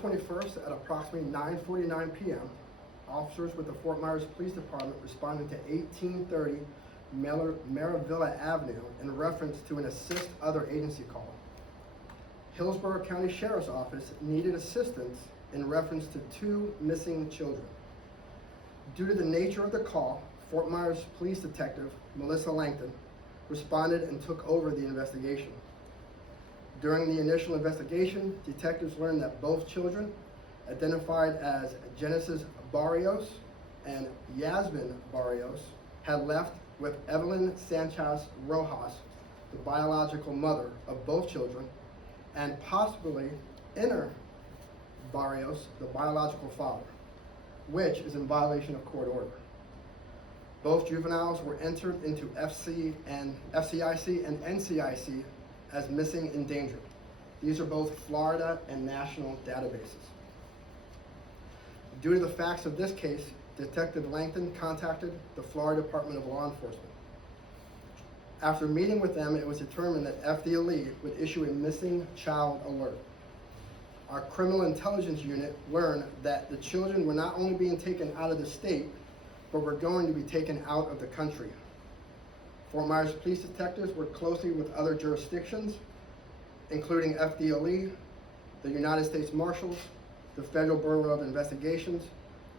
21st at approximately 9:49 p.m., officers with the Fort Myers Police Department responded to 1830 Maravilla Avenue in reference to an assist other agency call. Hillsborough County Sheriff's Office needed assistance in reference to 2 missing children. Due to the nature of the call, Fort Myers Police Detective Melissa Langton responded and took over the investigation. During the initial investigation, detectives learned that both children, identified as Genesis Barrios and Yasmin Barrios, had left with Evelyn Sanchez Rojas, the biological mother of both children, and possibly Inner Barrios, the biological father, which is in violation of court order. Both juveniles were entered into FCIC and NCIC as missing and endangered. These are both Florida and national databases. Due to the facts of this case, Detective Langton contacted the Florida Department of Law Enforcement. After meeting with them, it was determined that FDLE would issue a missing child alert. Our criminal intelligence unit learned that the children were not only being taken out of the state, but were going to be taken out of the country. Fort Myers police detectives worked closely with other jurisdictions, including FDLE, the United States Marshals, the Federal Bureau of Investigations,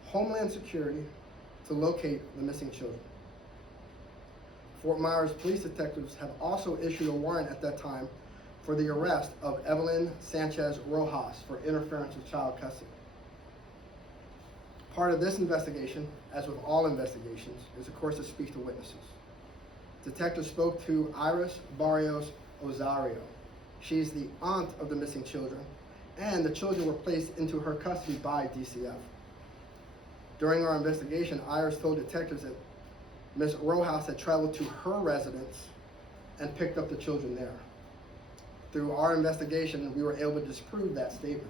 Homeland Security, to locate the missing children. Fort Myers police detectives have also issued a warrant at that time for the arrest of Evelyn Sanchez Rojas for interference with child custody. Part of this investigation, as with all investigations, is of course to speak to witnesses. Detectives spoke to Iris Barrios Ozario. She's the aunt of the missing children, and the children were placed into her custody by DCF. During our investigation, Iris told detectives that Ms. Rojas had traveled to her residence and picked up the children there. Through our investigation, we were able to disprove that statement.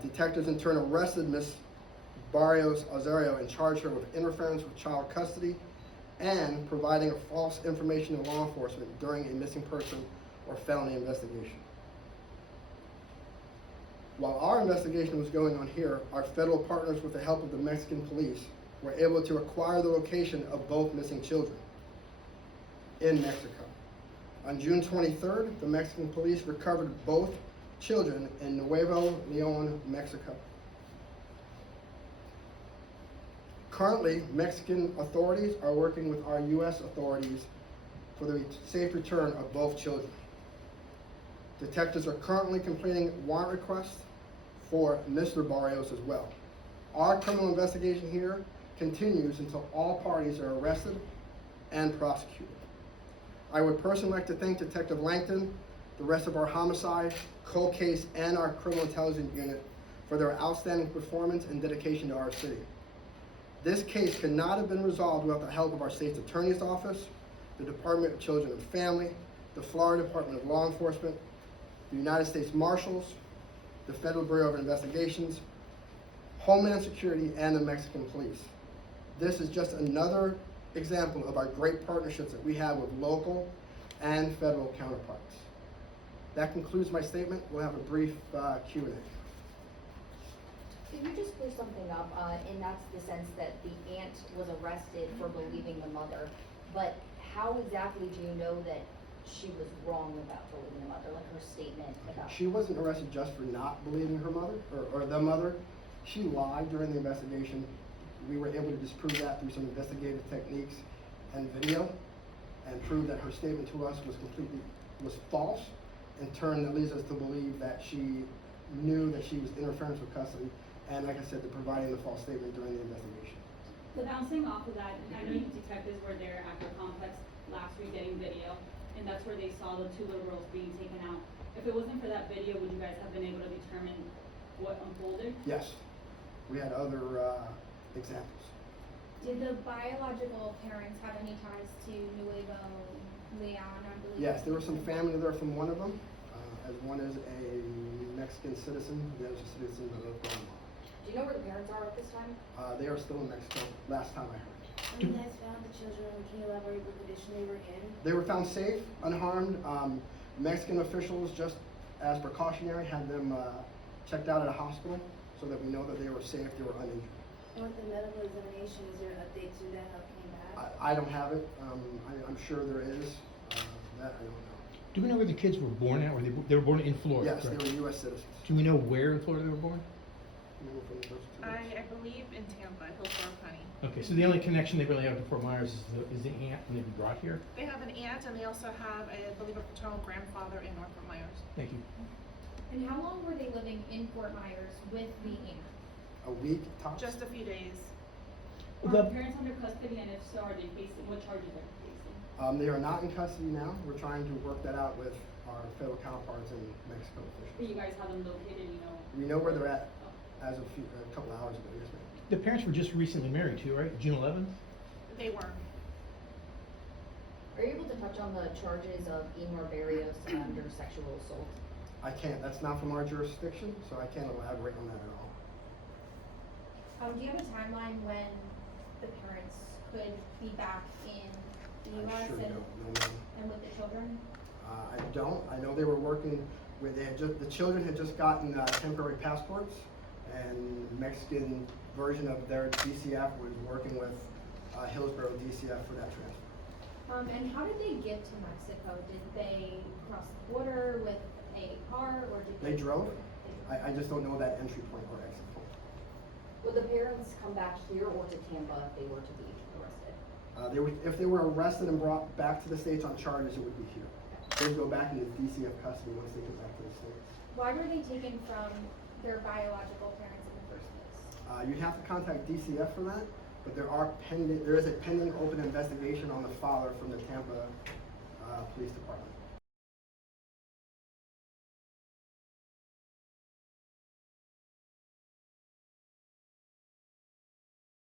Detectives in turn arrested Ms. Barrios Ozario and charged her with interference with child custody and providing false information to law enforcement during a missing person or felony investigation. While our investigation was going on here, our federal partners, with the help of the Mexican police, were able to acquire the location of both missing children in Mexico. On June 23rd, the Mexican police recovered both children in Nuevo Leon, Mexico. Currently, Mexican authorities are working with our U.S. authorities for the safe return of both children. Detectives are currently completing warrant requests for Mr. Barrios as well. Our criminal investigation here continues until all parties are arrested and prosecuted. I would personally like to thank Detective Langton, the rest of our homicide, cold case, and our criminal intelligence unit for their outstanding performance and dedication to our city. This case could not have been resolved without the help of our state's attorney's office, the Department of Children and Family, the Florida Department of Law Enforcement, the United States Marshals, the Federal Bureau of Investigations, Homeland Security, and the Mexican police. This is just another example of our great partnerships that we have with local and federal counterparts. That concludes my statement. We'll have a brief Q&A. Could you just clear something up? And that's the sense that the aunt was arrested for believing the mother, but how exactly do you know that she was wrong about believing the mother, like her statement about? She wasn't arrested just for not believing her mother, or the mother. She lied during the investigation. We were able to disprove that through some investigative techniques and video, and prove that her statement to us was false. In turn, that leads us to believe that she knew that she was interference with custody, and like I said, providing the false statement during the investigation. So bouncing off of that, I know you detectives were there at the complex last week getting video, and that's where they saw the 2 little girls being taken out. If it wasn't for that video, would you guys have been able to determine what unfolded? Yes, we had other examples. Did the biological parents have any ties to Nuevo Leon, I believe? Yes, there was some family there from one of them, as one is a Mexican citizen, the other is a citizen of Guatemala. Do you know where the parents are at this time? They are still in Mexico, last time I heard. When you guys found the children, can you elaborate what condition they were in? They were found safe, unharmed. Mexican officials, just as precautionary, had them checked out at a hospital so that we know that they were safe, they were uninjured. And with the medical examination, is there an update to that, how it came back? I don't have it, I'm sure there is, that I don't know. Do we know where the kids were born at? They were born in Florida, Yes, they correct? were US citizens. Do we know where in Florida they were born? They were from the birth certificates. I believe in Tampa, Hillsborough County. Okay, so the only connection they really have to Fort Myers is the aunt and they were brought here? They have an aunt and they also have, I believe, a paternal grandfather in North Fort Myers. Thank you. And how long were they living in Fort Myers with the aunt? A week tops. Just a few days. Are The- the parents under custody, and if so, are they facing, what charges are they facing? They are not in custody now. We're trying to work that out with our federal counterparts in Mexico Do officials. you guys have them located, you know? We know where they're at as of a couple hours ago, yes ma'am. The parents were just recently married too, right? June 11th? They were. Are you able to touch on the charges of Emor Barrios under sexual assault? I can't, that's not from our jurisdiction, so I can't elaborate on that at all. Do you have a timeline when the parents could be back in the I US sure and, don't, no ma'am. and with the children? I don't. I know they were working with, the children had just gotten temporary passports, and Mexican version of their DCF was working with Hillsborough DCF for that transfer. And how did they get to Mexico? Did they cross the border with a car or did They drove. I just don't know that entry point or exit point. Would the parents come back here or to Tampa if they were to be arrested? If they were arrested and brought back to the States on charges, it would be here. They'd go back into DCF custody once they get back to the States. Why were they taken from their biological parents in the first place? You'd have to contact DCF for that, but there is a pending open investigation on the father from the Tampa Police Department.